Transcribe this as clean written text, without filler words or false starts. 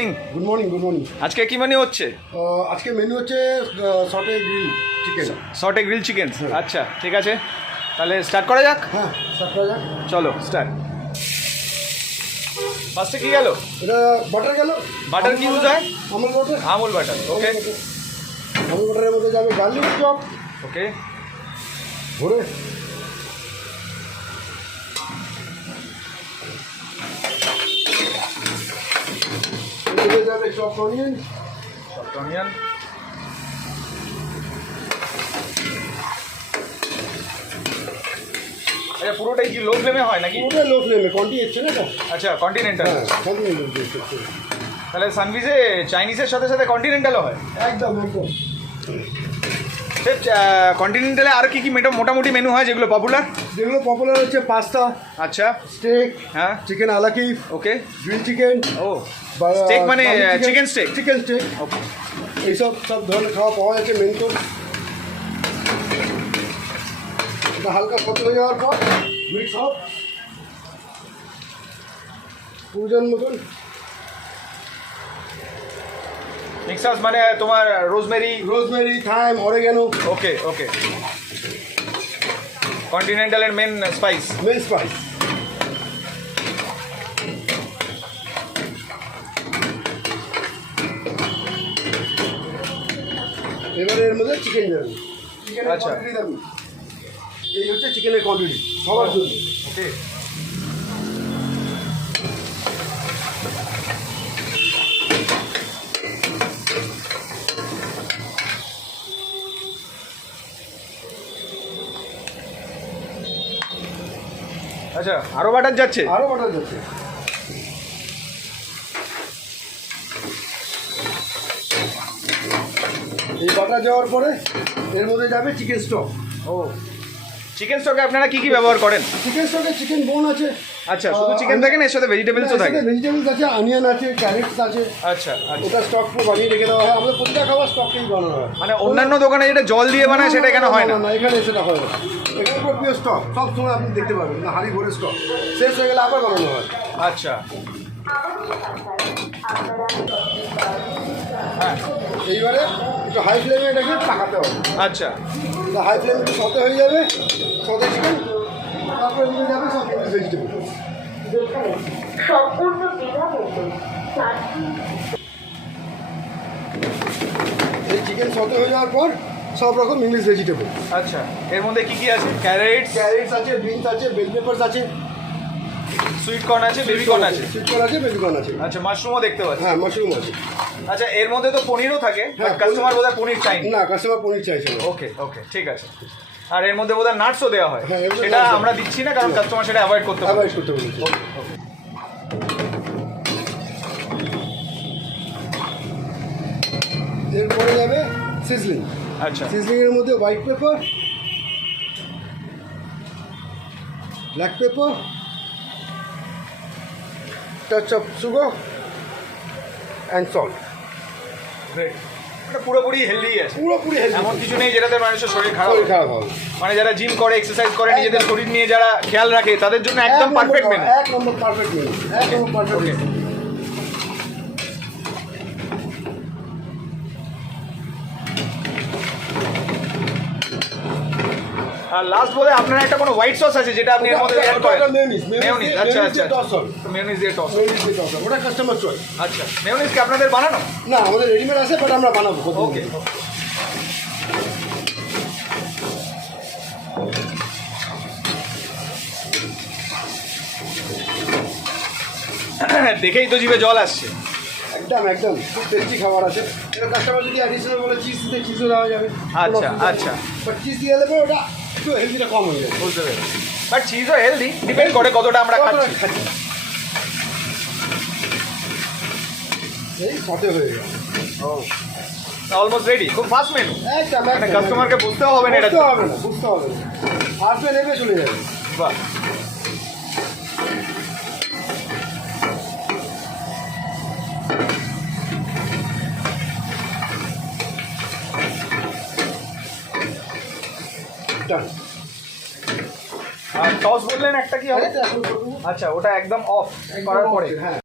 Morning. Good morning, good morning. আজকে কি menu হচ্ছে? আজকে মেনু হচ্ছে saute grill chicken. Saute grill chicken, আচ্ছা ঠিক আছে, তাহলে স্টার্ট করা যাক। হ্যাঁ, স্টার্ট করা যাক। চলো স্টার্ট। ফার্স্টে কি গেল? এটা বাটার গেল। বাটার কি ইউজ হয়? আমুল বাটার। আমুল বাটার, ওকে। আমুল বাটারের মধ্যে যাবে গার্লিক চপ, ওকে। ভরে এদিকে যাবে চপ অনিয়ন। চপড অনিয়ন, আচ্ছা পুরোটাই কি লো ফ্লেমে হয় নাকি? পুরোটা লো ফ্লেমে, কন্টি এসছে না এটা। আচ্ছা কন্টিনেন্টাল। হ্যাঁ, কন্টিনেন্টাল দিয়েছে। তাহলে সানভিজে চাইনিজের সাথে সাথে কন্টিনেন্টালও হয়? একদম একদম। সে কন্টিনেন্টালে আর কি কি মোটামুটি মেনু হয় যেগুলো পপুলার? যেগুলো পপুলার হচ্ছে পাস্তা, আচ্ছা, স্টেক, হ্যাঁ, চিকেন আলাকি, ওকে। গ্রিল চিকেন, ও স্টেক মানে চিকেন স্টেক? চিকেন স্টেক, ওকে। এইসব সব ধরনের খাওয়া পাওয়া যাচ্ছে মেন কোর্স। এটা হালকা সতেজ হয়ে যাওয়ার পর মিক্স সব প্রয়োজন মতন মিক্সাস মানে তোমার rosemary, thyme, oregano, okay okay. কন্টিনেন্টালের মেন স্পাইস। Main spice. এবারে এর মধ্যে চিকেন যাবে। চিকেনের আচ্ছা। কোয়ান্টিটি যাবে, এই হচ্ছে চিকেনের কোয়ান্টিটি সবার জন্য। ওকে। আচ্ছা, আরো বাটার যাচ্ছে? আরও বাটার যাচ্ছে। এই বাটার যাওয়ার পরে এর মধ্যে যাবে চিকেন স্টক। ও, চিকেন স্টকে আপনারা কি কি ব্যবহার করেন? চিকেন স্টকে চিকেন বোন আছে। আচ্ছা, শুধু চিকেন থাকে না, এর সাথে ভেজিটেবলসও থাকে? ভেজিটেবলস আছে, অনিয়ন আছে, ক্যারেটস আছে। আচ্ছা আচ্ছা। ওটা স্টক পুরো বানিয়ে রেখে দেওয়া হয়। আমাদের প্রতিটা খাবার স্টকেই বানানো হয়। মানে অন্যান্য দোকানে যেটা জল দিয়ে বানায় সেটা এখানে হয় না? না, এখানে সেটা হয় না। এখানে পুরো পিওর স্টক, সব সময় আপনি দেখতে পাবেন না, হাড়ি ভরে স্টক শেষ হয়ে গেলে আবার বানানো হয়। আচ্ছা, হ্যাঁ, এইবারে একটু হাই ফ্লেমে এটাকে পাকাতে হবে। আচ্ছা। হাই ফ্লেমে একটু সতে হয়ে যাবে, সতে চিকেন, তারপরে এদিকে যাবে সব ভেজিটেবল। সম্পূর্ণ বিনামূল্যে এই চিকেন সতে হয়ে যাওয়ার পর সব রকম ইংলিশ ভেজিটেবল। আচ্ছা, এর মধ্যে কি কি আছে? ক্যারেটস আছে, বিনস আছে, বেল পেপারস আছে, সুইট কর্ন আছে, বেবি কর্ন আছে। সুইট কর্ন আছে, বেবি কর্ন আছে। আচ্ছা, মাশরুমও দেখতে পাচ্ছি। হ্যাঁ, মাশরুম আছে। আচ্ছা, এর মধ্যে তো পনিরও থাকে, হ্যাঁ, কাস্টমার বোধহয় পনির চাইনি। না, কাস্টমার পনির চাইছে না। ওকে ওকে, ঠিক আছে। আর এর মধ্যে বোধহয় নাটসও দেওয়া হয়, হ্যাঁ, এর মধ্যে সেটা nuts আমরা দিচ্ছি না কারণ কাস্টমার সেটা অ্যাভয়েড করতে পারে। অ্যাভয়েড করতে বলেছে। ওকে ওকে। এরপরে যাবে সিজলিং। আচ্ছা, সিজলিংয়ের মধ্যে white paper, black pepper, touch of sugar and salt. Great. এটা পুরোপুরি হেলদি আছে, পুরোপুরি হেলদি, এমন কিছু নেই যেটাতে মানুষের শরীর খারাপ শরীর হবে। খারাপ হবে। মানে যারা জিম করে, এক্সারসাইজ করে, নিজেদের শরীর নিয়ে যারা খেয়াল রাখে তাদের জন্য একদম পারফেক্ট মেনু। এক নম্বর পারফেক্ট মেনু, এক নম্বর পারফেক্ট ওকে। মেনু। আর লাস্ট বলে আপনার একটা কোনো হোয়াইট সস আছে যেটা আপনি এর মধ্যে অ্যাড করেন? মেয়োনিজ, আচ্ছা আচ্ছা। মেয়োনিজ দিয়ে টস। ওটা কাস্টমার চয়েস। আচ্ছা, মেয়োনিজ কি আপনাদের বানানো? না, আমাদের রেডিমেড আছে, বাট আমরা বানাবো। ওকে। দেখেই তো জিভে জল আসছে। একদম একদম খুব টেস্টি খাবার আছে। এটা কাস্টমার যদি অ্যাডিশনাল বলে চিজ দিতে, চিজও দেওয়া যাবে। আচ্ছা, আচ্ছা। বাট চিজ দিয়ে দেবে, ওটা একটু হেলদিটা কম হয়ে যাবে। বুঝতে পেরেছি। বাট চিজও হেলদি, ডিপেন্ড করে কতটা আমরা খাচ্ছি। এই সতে হয়ে যাবে। ও, অলমোস্ট রেডি। খুব ফাস্ট মেনু, একদম মানে কাস্টমারকে বুঝতেও হবে না এটা। বুঝতে হবে না, বুঝতে হবে না, আসবে নেবে চলে যাবে। বাহ। ডান। আর টস বললেন একটা কি হবে? এটা এখন করবো। আচ্ছা, ওটা একদম অফ করার পরে। হ্যাঁ,